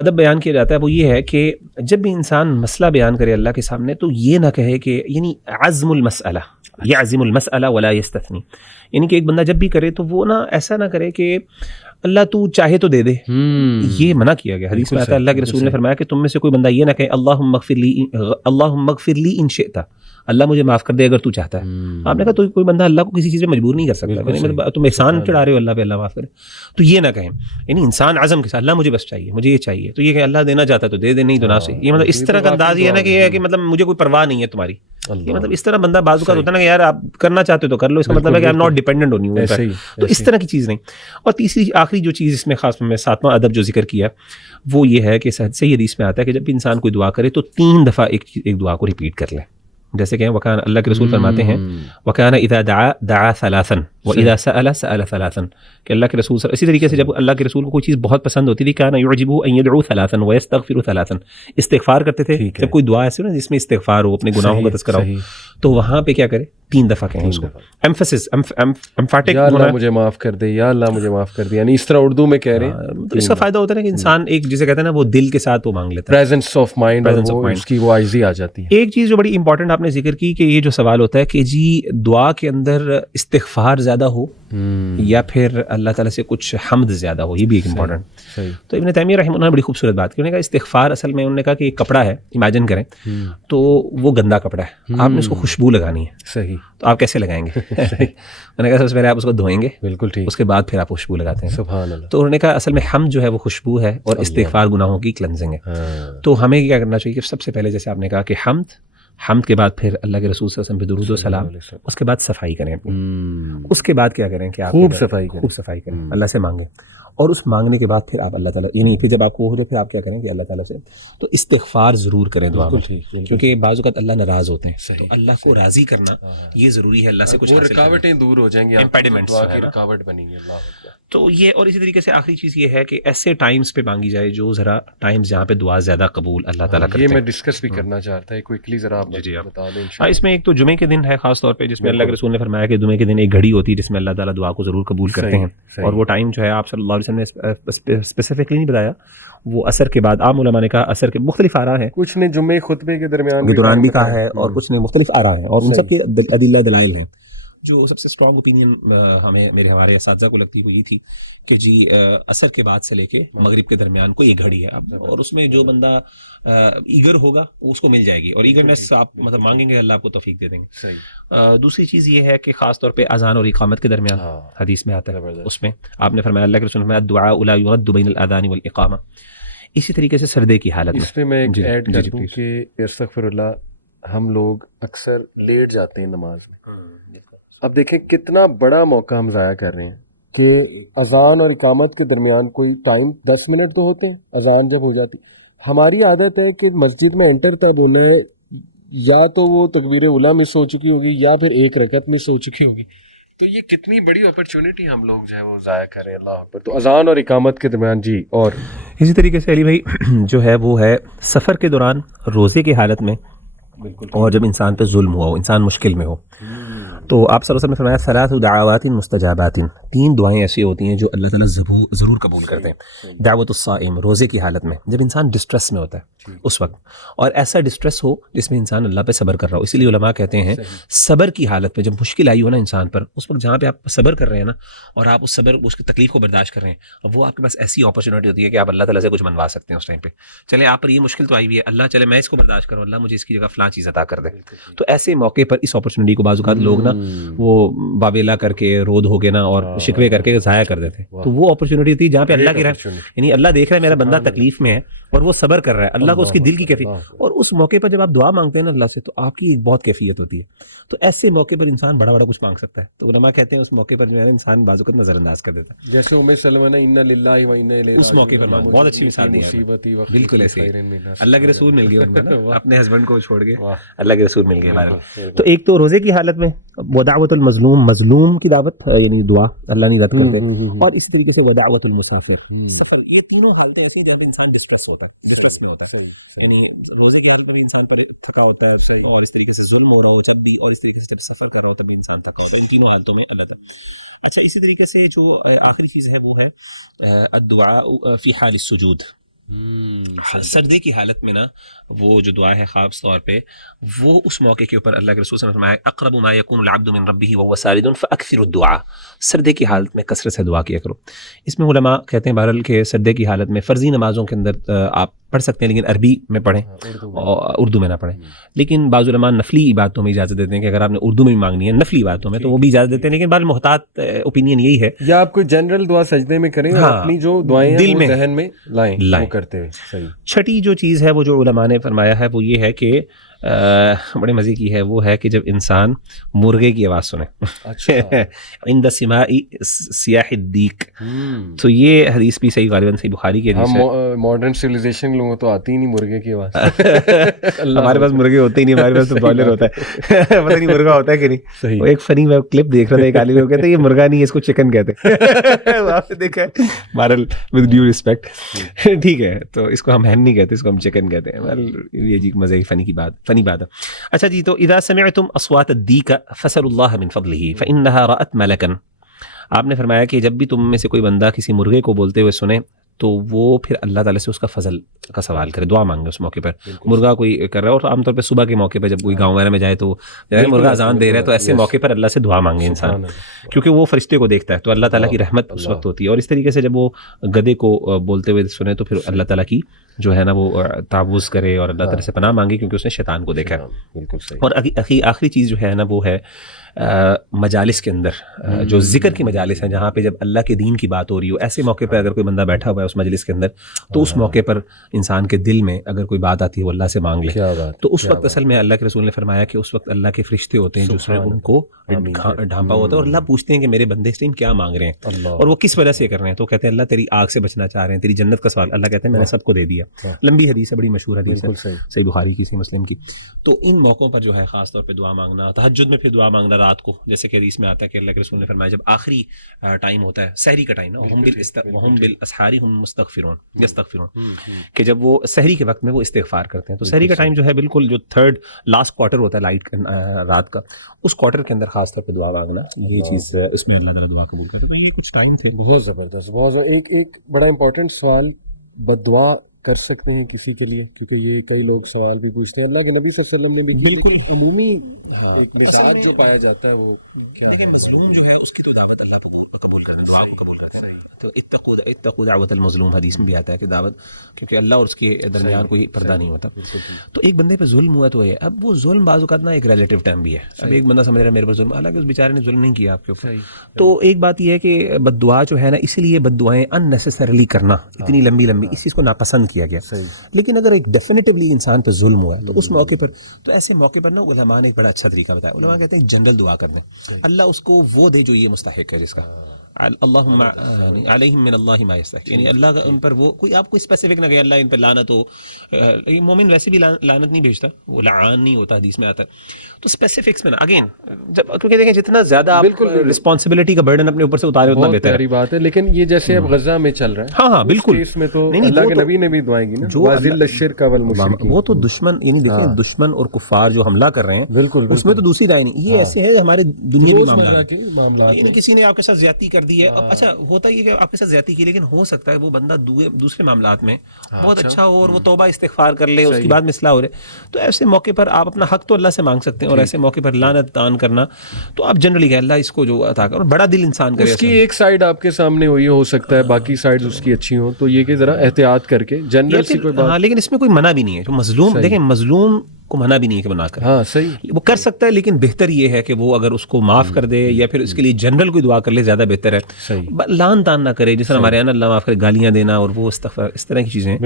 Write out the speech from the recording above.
ادب بیان کیا جاتا ہے وہ یہ ہے کہ جب بھی انسان مسئلہ بیان کرے اللہ کے سامنے تو یہ نہ کہے کہ یعنی عزم المسئلہ یعزم المسئلہ ولا یستثنی، یعنی کہ ایک بندہ جب بھی کرے تو وہ نہ ایسا نہ کرے کہ اللہ تو چاہے تو دے دے، یہ منع کیا گیا۔ حدیث میں آتا ہے اللہ کے رسول نے فرمایا کہ تم میں سے کوئی بندہ یہ نہ کہے اللہم اغفر لی ان شئت، اللہ مجھے معاف کر دے اگر تو چاہتا ہے۔ آپ نے کہا تو کوئی بندہ اللہ کو کسی چیز میں مجبور نہیں کر سکتا، تم احسان چڑھا رہے ہو اللہ پہ اللہ معاف کرے، تو یہ نہ کہیں۔ یعنی انسان عزم کے ساتھ اللہ مجھے بس چاہیے، مجھے یہ چاہیے، تو یہ کہ اللہ دینا چاہتا ہے تو دے دے، نہیں تو نہ سے، یہ مطلب اس طرح کا انداز یہ ہے نا کہ یہ ہے کہ مطلب مجھے کوئی پرواہ نہیں ہے تمہاری، یہ مطلب اس طرح بندہ بعض اوقات ہوتا ہے نا کہ یار آپ کرنا چاہتے ہو تو کر لو، اس کا مطلب ہے کہ I am not dependent on you, تو اس طرح کی چیز نہیں۔ اور تیسری آخری جو چیز اس میں خاص میں ساتواں ادب جو ذکر کیا وہ یہ ہے کہ صحیح حدیث میں آتا ہے کہ جب بھی انسان کوئی دعا کرے تو 3 دفعہ ایک دعا کو ریپیٹ کر لے، جیسے کہ وکان اللہ کے رسول فرماتے ہیں وکان اذا دعا ثلاثا واذا سأل سأل ثلاثا، کہ اللہ کے رسول اسی طریقے سے جب اللہ کے رسول کو کوئی چیز بہت پسند ہوتی تھی کان یعجبہ ان یدعو ثلاثا ویستغفر ثلاثا، استغفار کرتے تھے، جب کوئی دعا ایسی نا جس میں استغفار ہو، اپنے گناہوں کا تذکرہ ہو، تو وہاں پہ کیا کرے 3 دفعہ کہیں اس کو، ایمفسس امفیٹک، یا اللہ مجھے معاف کر دے، یا اللہ مجھے معاف کر دے، یعنی اس طرح اردو میں کہہ رہے ہیں۔ تو اس کا فائدہ ہوتا ہے نا کہ انسان ایک جسے کہتے ہیں نا وہ دل کے ساتھ وہ مانگ لیتا ہے، پریزنس آف مائنڈ، اس کی وہ عاجزی آ جاتی ہے۔ ایک چیز جو بڑی امپورٹنٹ آپ نے ذکر کی کہ یہ جو سوال ہوتا ہے کہ جی دعا کے اندر استغفار زیادہ ہو یا پھر اللہ تعالیٰ سے کچھ حمد زیادہ ہو، یہ بھی ایک امپورٹنٹ۔ تو ابن تیمیہ رحمہ اللہ نے بڑی خوبصورت بات کی، انہوں نے کہا استغفار اصل میں انہوں نے کہا کہ ایک کپڑا ہے، امیجن کریں تو وہ گندا کپڑا ہے، آپ نے اس کو خوشبو لگانی ہے، صحیح، تو آپ کیسے لگائیں گے؟ انہوں نے کہا سب سے پہلے آپ اس کو دھوئیں گے، بالکل ٹھیک، اس کے بعد پھر آپ خوشبو لگاتے ہیں، سبحان اللہ۔ تو انہوں نے کہا اصل میں حمد جو ہے وہ خوشبو ہے اور استغفار گناہوں کی کلنزنگ ہے۔ تو ہمیں کیا کرنا چاہیے کہ سب سے پہلے جیسے آپ نے کہا کہ حمد کے بعد پھر اللہ کے رسول صلی اللہ علیہ وسلم پہ درود و سلام، اس کے بعد صفائی کریں اپنی، اس کے بعد کیا کریں کہ آپ خوب صفائی کریں، اللہ سے مانگیں، اور اس مانگنے کے بعد پھر آپ اللہ تعالیٰ یعنی پھر جب آپ کو ہو جائے پھر آپ کیا کریں کہ اللہ تعالیٰ سے تو استغفار ضرور کریں دعا میں، کیونکہ بعض اوقات اللہ ناراض ہوتے ہیں، تو اللہ کو راضی کرنا یہ ضروری ہے، اللہ سے کچھ رکاوٹیں دور ہو جائیں گی، امپیڈمنٹس رکاوٹ بنیں گے، اللہ اکبر۔ تو یہ، اور اسی طریقے سے آخری چیز یہ ہے کہ ایسے ٹائمز پہ مانگی جائے جو ذرا ٹائمز جہاں پہ دعا زیادہ قبول اللہ تعالیٰ کرتے ہیں، یہ میں ڈسکس بھی کرنا چاہتا ہے کوئکلی، ذرا آپ بتا دیں۔ اس میں ایک تو جمعے کے دن ہے خاص طور پہ جس میں اللہ کے رسول نے فرمایا کہ جمعے کے دن ایک گھڑی ہوتی ہے جس میں اللہ تعالیٰ دعا کو ضرور قبول کرتے ہیں، اور وہ ٹائم جو ہے آپ صلی اللہ علیہ وسلم نے اسپیسیفکلی نہیں بتایا، وہ عصر کے بعد، عام علماء نے کہا عصر کے مختلف آراء ہیں، کچھ نے جمعے خطبے کے دوران بھی کہا ہے، اور کچھ نے مختلف آراء ہیں، اور ان سب کے ادلہ دلائل ہیں۔ جو سب سے اسٹرانگ اوپینین ہمارے اساتذہ کو لگتی وہ یہ تھی کہ جی عصر کے بعد سے لے کے مغرب کے درمیان کو یہ گھڑی ہے، اور اس میں جو بندہ ایگر ہوگا اس کو مل جائے گی، اور ایگرنیس آپ مطلب مانگیں گے اللہ آپ کو توفیق دے دیں گے۔ دوسری چیز یہ ہے کہ خاص طور پہ اذان اور اقامت کے درمیان حدیث میں آتا ہے، اس میں آپ نے فرمایا اللہ کے رسول نے فرمایا الدعاء لا يرد بین الاذان والاقامہ۔ اسی طریقے سے سردے کی حالت میں اس میں ایک ایڈ کر دوں کہ استغفر اللہ، ہم لوگ اکثر لیٹ جاتے ہیں نماز میں، اب دیکھیں کتنا بڑا موقع ہم ضائع کر رہے ہیں کہ اذان اور اقامت کے درمیان کوئی ٹائم 10 منٹ تو ہوتے ہیں، اذان جب ہو جاتی، ہماری عادت ہے کہ مسجد میں انٹر تب ہونا ہے یا تو وہ تکبیر اولیٰ مس ہو چکی ہوگی یا پھر ایک رکعت مس ہو چکی ہوگی، تو یہ کتنی بڑی اپرچونٹی ہم لوگ جو ہے وہ ضائع کر رہے ہیں، اللہ اکبر۔ تو اذان اور اقامت کے درمیان جی، اور اسی طریقے سے علی بھائی جو ہے وہ ہے سفر کے دوران، روزے کی حالت میں، اور جب انسان پہ ظلم ہوا ہو، انسان مشکل میں ہو، تو آپ صلی اللہ علیہ وسلم نے فرمایا ثلاث دعوات مستجابات، 3 دعائیں ایسی ہوتی ہیں جو اللہ تعالیٰ ضرور قبول کرتے ہیں۔ دعوت الصائم، روزے کی حالت میں جب انسان ڈسٹریس میں ہوتا ہے اس وقت، اور ایسا ڈسٹریس ہو جس میں انسان اللہ پہ صبر کر رہا ہو، اسی لیے علماء کہتے ہیں صبر کی حالت میں جب مشکل آئی ہو نا انسان پر، اس وقت جہاں پہ آپ صبر کر رہے ہیں نا، اور آپ اس کی تکلیف کو برداشت کر رہے ہیں، اب وہ آپ کے پاس ایسی اپرچونیٹی ہوتی ہے کہ آپ اللہ تعالیٰ سے کچھ منوا سکتے ہیں اس ٹائم پہ، چلے آپ پر یہ مشکل تو آئی ہوئی ہے، اللہ چلے میں اس کو برداشت کروں، اللہ مجھے اس کی جگہ فلاں چیز عطا کر دے۔ تو ایسے موقع پر اس اپرچونیٹی کو بعض اوقات لوگ نا وہ باویلا کر کے، رود ہو کے نا، اور شکوے کر کے ضائع کر دیتے، تو وہ اپرچونیٹی تھی جہاں پہ اللہ کی رحمت، یعنی اللہ دیکھ رہا ہے میرا بندہ تکلیف میں ہے اور وہ صبر کر رہا ہے، اللہ کو اس کی دل کی کیفیت، اور اس موقع پر جب آپ دعا مانگتے ہیں نا اللہ سے تو آپ کی ایک بہت کیفیت ہوتی ہے، تو ایسے موقع پر انسان بڑا کچھ مانگ سکتا ہے، تو علماء کہتے ہیں اس موقع پر جو ہے انسان بعض اوقات نظر انداز کر دیتا ہے، جیسے ام سلمہ نے انا للہ و انا الیہ اس موقع پر بہت اچھی مثال دی ہے، بالکل ایسے اللہ کے رسول مل گئے ان کو نا، اپنے ہسبینڈ کو چھوڑ کے اللہ کے رسول مل گئے۔ تو ایک تو روزے کی حالت میں ودعوت المظلوم، مظلوم کی دعوت یعنی دعا اللہ نہیں رد کرتے، اور اسی طریقے سے ودعوت المسافر، سفر، یہ تینوں حالتیں ایسی ہیں جہاں پہ انسان ڈسٹریس میں ہوتا ہے، یعنی روزے کی حالت میں بھی انسان پر تھکا ہوتا ہے، اور اس طریقے سے ظلم ہو رہا ہو جب بھی، اور اس طریقے سے جب سفر کر رہا ہو تب بھی انسان تھکا ہوتا ہے، ان تینوں حالتوں میں اللہ تعالیٰ۔ اچھا، اسی طریقے سے جو آخری چیز ہے وہ ہے الدعاء فی حال السجود، سردی کی حالت میں نا وہ جو دعا ہے خاص طور پہ وہ اس موقع کے اوپر اللہ کے رسول صلی اللہ علیہ وسلم نے فرمایا اقرب ما یکون العبد من ربه وهو ساجد فاکثروا الدعاء، سردی کی حالت میں کثرت سے دعا کیا کرو. اس میں علماء کہتے ہیں بہرحال کہ سردی کی حالت میں فرضی نمازوں کے اندر آپ پڑھ سکتے ہیں لیکن عربی میں پڑھیں اور اردو میں نہ پڑھیں. لیکن بعض علماء نفلی عبادتوں میں اجازت دیتے ہیں کہ اگر آپ نے اردو میں بھی مانگنی ہے نفلی عبادتوں میں تو وہ بھی اجازت دیتے ہیں، لیکن بعض محتاط اوپینین یہی ہے یا آپ کوئی جنرل دعا سجدے میں کریں اور اپنی جو دعائیں دل میں ذہن میں لائیں وہ کرتے ہیں. صحیح. چھٹی جو چیز ہے وہ جو علماء نے فرمایا ہے وہ یہ ہے کہ بڑے مزے کی ہے، وہ ہے کہ جب انسان مرغے کی آواز سنے عند سماع سیاح الدیک، تو یہ حدیث بھی صحیح غالباً صحیح بخاری کی حدیث ہے. ماڈرن سویلائزیشن لوگوں تو آتی ہی نہیں مرغے کی آواز. ہمارے پاس مرغے ہوتے ہی نہیں، ہمارے پاس تو بوائلر ہوتا ہے. پتہ نہیں مرغا ہوتا ہے کہ نہیں. ایک فنی میں کلپ دیکھ رہا تھا، ایک عالم وہ کہتے ہیں یہ مرغا نہیں ہے اس کو چکن کہتے ہیں. آپ نے دیکھا ہے بہرحال ود ڈیو رسپیکٹ، ٹھیک ہے، تو اس کو ہم ہین نہیں کہتے، اس کو ہم چکن کہتے ہیں. یہ جی مزے کی فنی بات ہے. اچھا جی، تو اذا سمعتم اصوات الدیک فسلوا اللہ من فضلہ فانها رأت ملکا. آپ نے فرمایا کہ جب بھی تم میں سے کوئی بندہ کسی مرغے کو بولتے ہوئے سنے تو وہ پھر اللہ تعالیٰ سے اس کا فضل کا سوال کرے، دعا مانگے اس موقع پر. مرغا کوئی کر رہا ہے، اور عام طور پہ صبح کے موقع پہ جب کوئی گاؤں وغیرہ میں جائے تو مرغا اذان دے رہا ہے تو ایسے موقع پر اللہ سے دعا مانگے انسان، کیونکہ وہ فرشتے کو دیکھتا ہے تو اللہ تعالیٰ کی رحمت اس وقت ہوتی ہے. اور اس طریقے سے جب وہ گدھے کو بولتے ہوئے سنے تو پھر اللہ تعالیٰ کی جو ہے نا وہ تعوذ کرے اور اللہ تعالیٰ سے پناہ مانگے، کیونکہ اس نے شیطان کو دیکھا ہے. بالکل صحیح. اور آخری چیز جو ہے نا وہ ہے مجالس کے اندر جو ذکر کی مجالس ہیں، جہاں پہ جب اللہ کے دین کی بات ہو رہی ہو، ایسے موقع پہ اگر کوئی بندہ بیٹھا ہوا ہے اس مجلس کے اندر تو اس موقع پر انسان کے دل میں اگر کوئی بات آتی ہے وہ اللہ سے مانگ لے. تو اس وقت اصل میں اللہ کے رسول نے فرمایا کہ اس وقت اللہ کے فرشتے ہوتے ہیں جو اس نے ان کو ڈھانپا ہوتا ہے، اور اللہ پوچھتے ہیں کہ میرے بندے اس ٹائم کیا مانگ رہے ہیں اور وہ کس وجہ سے کر رہے ہیں. تو کہتے ہیں اللہ تیری آگ سے بچنا چاہ رہے ہیں، تیری جنت کا سوال. اللہ کہتے ہیں میں نے سب کو دے دیا. لمبی حدیث ہے، بڑی مشہور حدیث ہے، صحیح بخاری کی، صحیح مسلم کی. تو ان موقعوں پر جو ہے خاص طور پہ دعا مانگنا، تہجد میں پھر دعا مانگنا رات کو، جیسے کہ حدیث میں آتا ہے کہ اللہ کے رسول نے فرمایا جب آخری ٹائم ہوتا ہے سحری کا ٹائم، وہم بالاسحار هم مستغفرون یستغفرون، کہ جب وہ سحری کے وقت میں وہ استغفار کرتے ہیں. تو سحری کا ٹائم جو ہے بالکل جو تھرڈ لاسٹ کوارٹر ہوتا ہے لائٹ رات کا، اس کوارٹر کے اندر خاص طور پہ دعا مانگنا، یہ چیز اس میں اللہ تعالیٰ دعا قبول کرتا ہے. تو یہ کچھ ٹائم تھے بہت زبردست. بہت ایک بڑا امپورٹنٹ سوال، بددعا کر سکتے ہیں کسی کے لیے؟ کیونکہ یہ کئی لوگ سوال بھی پوچھتے ہیں. اللہ کے نبی صلی اللہ علیہ وسلم نے بھی بالکل عمومی ایک مزاج جو پایا جاتا ہے وہ مظلوم جو ہے اس کی تو دعوت اللہ قبول کرتا ہے. تو اتقوا دعوت المظلوم حدیث میں بھی آتا ہے کہ دعوت، کیونکہ اللہ اور اس کے درمیان کوئی پردہ نہیں ہوتا. تو ایک بندے پہ ظلم ہوا تو یہ اب وہ ظلم بعض اوقات نا ایک ریلیٹیو ٹائم بھی ہے. اب ایک بندہ سمجھ رہا ہے میرے پر ظلم، حالانکہ اس بیچارے نے ظلم نہیں کیا آپ کے اوپر. تو ایک بات یہ ہے کہ بد دعا جو ہے نا، اسی لیے بد دعائیں ان نیسیسریلی کرنا اتنی لمبی اس چیز کو ناپسند کیا گیا. لیکن اگر ایک ڈیفینیٹلی انسان پہ ظلم ہوا ہے تو اس موقع پر، تو ایسے موقع پر نا علماء نے ایک بڑا اچھا طریقہ بتایا. علماء کہتے ہیں جنرل دعا کر دیں، اللہ اس کو وہ دے جو یہ مستحق ہے، جس کا اللہم علیہم من اللہ ما یستحق، یعنی اللہ ان پر وہ کوئی آپ کو اسپیسیفک نہ کہ اللہ ان پر لعنت ہو. مومن ویسے بھی لعنت نہیں بھیجتا، وہ لعان نہیں ہوتا، حدیث میں آتا ہے. تو اسپیسیفکس میں نا اگین جب، کیونکہ دیکھیں جتنا زیادہ آپ رسپانسبلٹی کا برڈن اپنے اوپر سے اتارے اتنا بہتر ہے. پیاری بات ہے. لیکن یہ جیسے اب غزہ میں چل رہا ہے، ہاں بالکل، اس میں تو اللہ کے نبی نے بھی دعائیں کی نا، وَذِلَّ الشِّرْكَ وَالْمُشْرِكِينَ. وہ تو دشمن، یعنی دیکھیں دشمن اور کفار جو حملہ کر رہے ہیں بالکل اس میں تو دوسری رائے نہیں. یہ ایسے ہے ہمارے دنیاوی معاملات، یعنی کسی نے آپ کے ساتھ زیادتی کر دی ہے. اچھا ہوتا ہی ہے کہ آپ کے ساتھ زیادتی کی، لیکن ہو سکتا ہے وہ بندہ دوسرے معاملات میں بہت اچھا ہو اور وہ توبہ استغفار کر لے، اس کے بعد میں اصلاح ہو رہے. تو ایسے موقع پر آپ اپنا حق تو اللہ سے مانگ سکتے ہیں، اور ایسے موقع پر لعنت تان کرنا تو آپ جنرلی کہ اللہ اس کو جو عطا کر، اور بڑا دل انسان کرے. اس کی ایک سائڈ آپ کے سامنے ہوئی ہو سکتا ہے، باقی سائڈ اس کی اچھی ہوں، تو یہ کہ ذرا احتیاط کر کے جنرل سی کوئی بات. ہاں لیکن اس میں کوئی منع بھی نہیں ہے. جو مظلوم، دیکھیں مظلوم کو منع بھی نہیں ہے کہ بنا کر، ہاں صحیح وہ کر سکتا ہے، لیکن بہتر یہ ہے کہ وہ اگر اس کو معاف کر دے یا پھر اس کے لیے جنرل کوئی دعا کر لے، زیادہ بہتر ہے. لعن تان نہ کرے، جس طرح ہمارے یہاں اللہ معاف کرے گالیاں دینا اور وہ اس طرح کی چیزیں